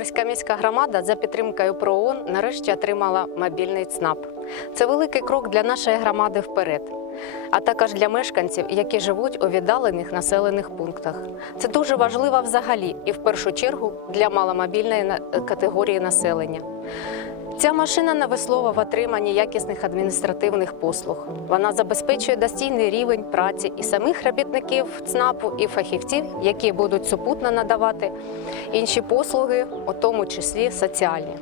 Сіверська міська громада за підтримкою ПРООН нарешті отримала мобільний ЦНАП. Це великий крок для нашої громади вперед, а також для мешканців, які живуть у віддалених населених пунктах. Це дуже важливо взагалі і в першу чергу для маломобільної категорії населення. Ця машина навеслова в отриманні якісних адміністративних послуг. Вона забезпечує достійний рівень праці і самих робітників ЦНАПу, і фахівців, які будуть супутно надавати інші послуги, у тому числі соціальні.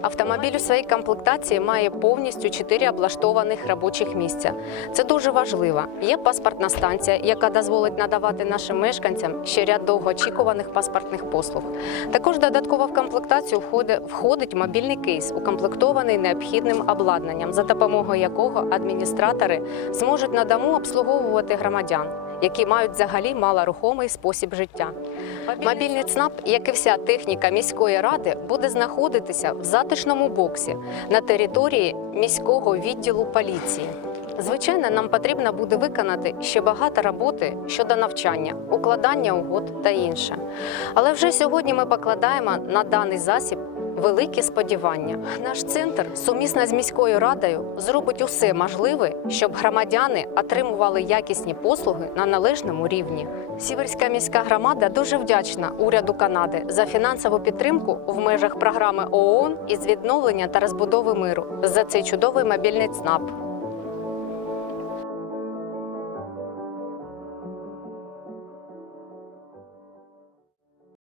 Автомобіль у своїй комплектації має повністю 4 облаштованих робочих місця. Це дуже важливо. Є паспортна станція, яка дозволить надавати нашим мешканцям ще ряд довгоочікуваних паспортних послуг. Також додатково в комплектацію входить мобільний кейс, укомплектований необхідним обладнанням, за допомогою якого адміністратори зможуть на дому обслуговувати громадян, які мають взагалі малорухомий спосіб життя. Мобільний ЦНАП, як і вся техніка міської ради, буде знаходитися в затишному боксі на території міського відділу поліції. Звичайно, нам потрібно буде виконати ще багато роботи щодо навчання, укладання угод та інше. Але вже сьогодні ми покладаємо на даний засіб великі сподівання. Наш центр сумісно з міською радою зробить усе можливе, щоб громадяни отримували якісні послуги на належному рівні. Сіверська міська громада дуже вдячна уряду Канади за фінансову підтримку в межах програми ООН із відновлення та розбудови миру за цей чудовий мобільний ЦНАП.